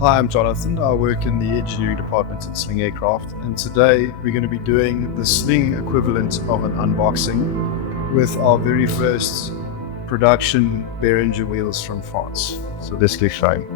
Hi, I'm Jonathan. I work in the engineering department at Sling Aircraft, and today we're going to be doing the Sling equivalent of an unboxing with our very first production Beringer wheels from France. So let's get going.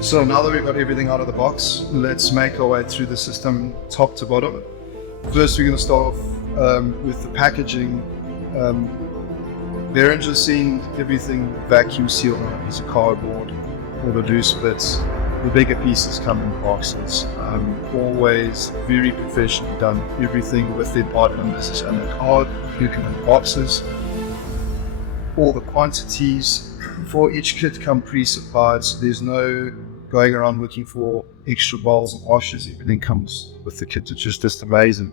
So now that we've got everything out of the box, let's make our way through the system top to bottom. First, we're going to start off with the packaging. Beringer's seen everything vacuum sealed on a piece of cardboard, all the loose bits. The bigger pieces come in boxes. Always very professionally done. Everything with their part numbers and the card, you can in boxes. All the quantities for each kit come pre-supplied, so there's no going around looking for extra bowls and washers. Everything comes with the kit, which is just amazing.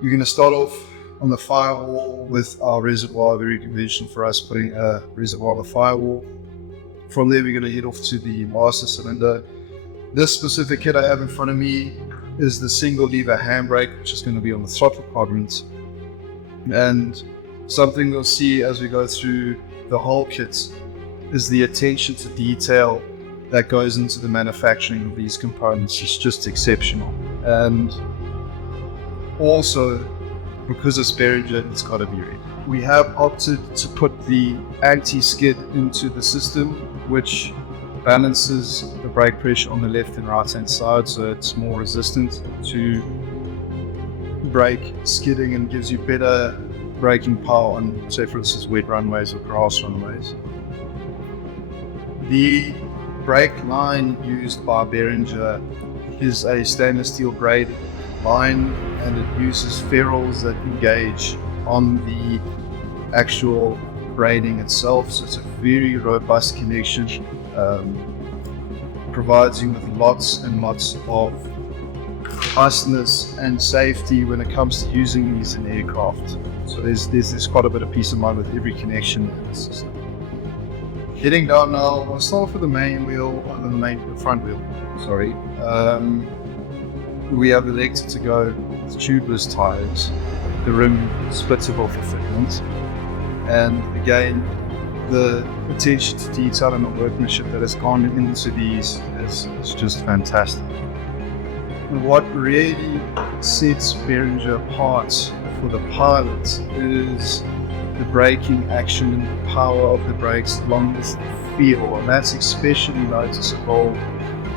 You're going to start off on the firewall with our reservoir, very conventional for us, putting a reservoir on the firewall. From there, we're going to head off to the master cylinder. This specific kit I have in front of me is the single lever handbrake, which is going to be on the throttle quadrant. And something we'll see as we go through the whole kit is the attention to detail that goes into the manufacturing of these components. Is just exceptional. And also, because it's Beringer, it's got to be red. We have opted to put the anti-skid into the system, which balances the brake pressure on the left and right hand side, so it's more resistant to brake skidding and gives you better braking power on, say for instance, wet runways or grass runways. The brake line used by Beringer is a stainless steel braided line, and it uses ferrules that engage on the actual braiding itself, so it's a very robust connection. Provides you with lots and lots of robustness and safety when it comes to using these in aircraft. So there's quite a bit of peace of mind with every connection in the system. Heading down now, I'll start off with the main wheel, the front wheel, sorry. We have elected to go with tubeless tires, the rim splittable for fitment, and again, the attention to detail and the workmanship that has gone into these is just fantastic. And what really sets Beringer apart for the pilot is the braking action and the power of the brakes along with the feel, and that's especially noticeable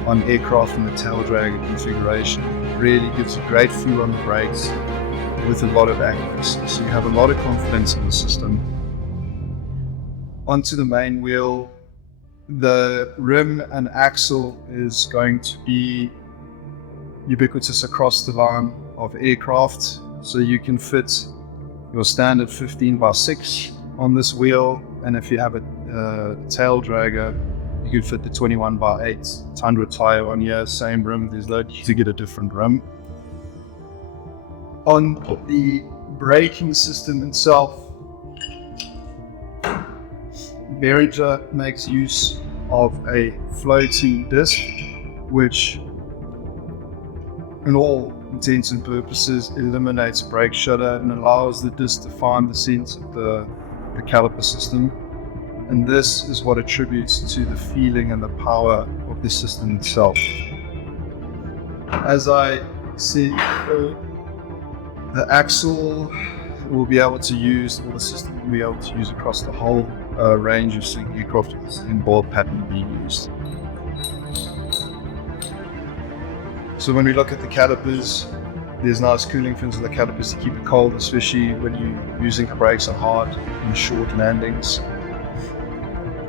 on aircraft in the tail drag configuration. It really gives a great feel on the brakes with a lot of accuracy, so you have a lot of confidence in the system. Onto the main wheel, the rim and axle is going to be ubiquitous across the line of aircraft, so you can fit your standard 15x6 on this wheel, and if you have a tail dragger, you can fit the 21x8 Tundra tire on here, same rim. There's no need to get a different rim. On the braking system itself, Beringer makes use of a floating disc, which in all intents and purposes eliminates brake shudder and allows the disc to find the sense of the caliper system. And this is what attributes to the feeling and the power of the system itself. As I said, the axle will be able to use, or the system will be able to use across the whole range of Sling aircraft with the same ball pattern being used. So when we look at the calipers, There's nice cooling fins on the calipers to keep it cold, especially when you're using the brakes on hard and short landings.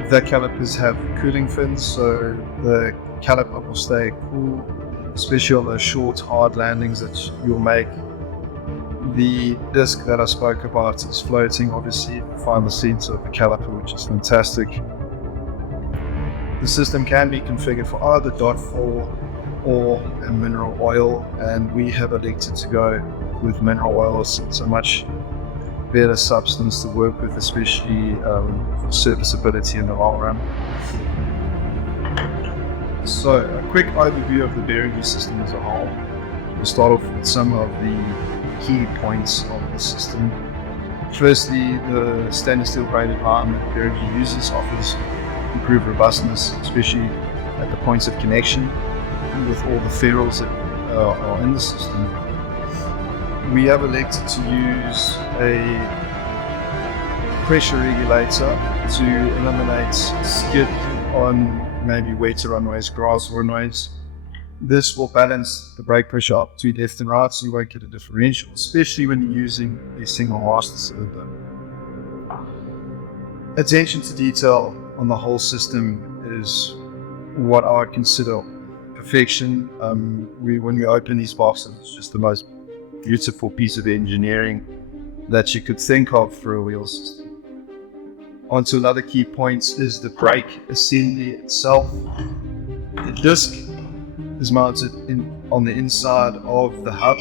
The calipers have cooling fins, so the caliper will stay cool, especially on those short, hard landings that you'll make. The disc that I spoke about is floating, obviously. You find the center of the caliper, which is fantastic. The system can be configured for either .4 or a mineral oil, and we have elected to go with mineral oils. It's a much better substance to work with, especially for serviceability in the long run. So, a quick overview of the Beringer system as a whole. We'll start off with some of the key points of the system. Firstly, the stainless steel braided line that Beringer uses offers improved robustness, especially at the points of connection with all the ferrules that are in the system. We have elected to use a pressure regulator to eliminate skid on maybe wetter runways, grass runways. This will balance the brake pressure up to left and right, so you won't get a differential, especially when you're using a single master cylinder. Attention to detail on the whole system is what I would consider perfection. When we open these boxes, it's just the most beautiful piece of engineering that you could think of for a wheel system. On to another key point is the brake assembly itself. The disc is mounted on the inside of the hub,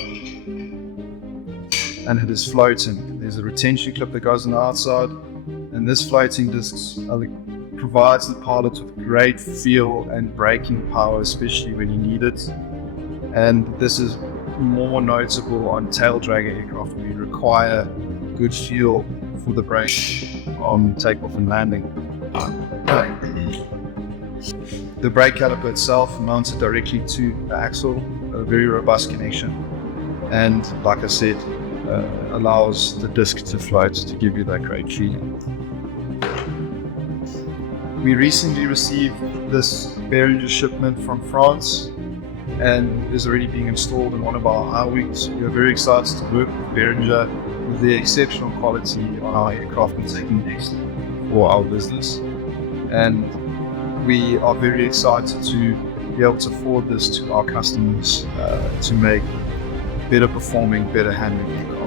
and it is floating. There's a retention clip that goes on the outside, and this floating disc provides the pilot with great feel and braking power, especially when you need it. And this is more notable on tail dragger aircraft, where you require good feel for the brake on takeoff and landing. The brake caliper itself mounted directly to the axle, a very robust connection, and like I said, allows the disc to float to give you that great feeling. We recently received this Beringer shipment from France, and is already being installed in one of our High Wings. We are very excited to work with Beringer with their exceptional quality on our aircraft and taking next for our business. And we are very excited to be able to forward this to our customers to make better performing, better handling aircraft.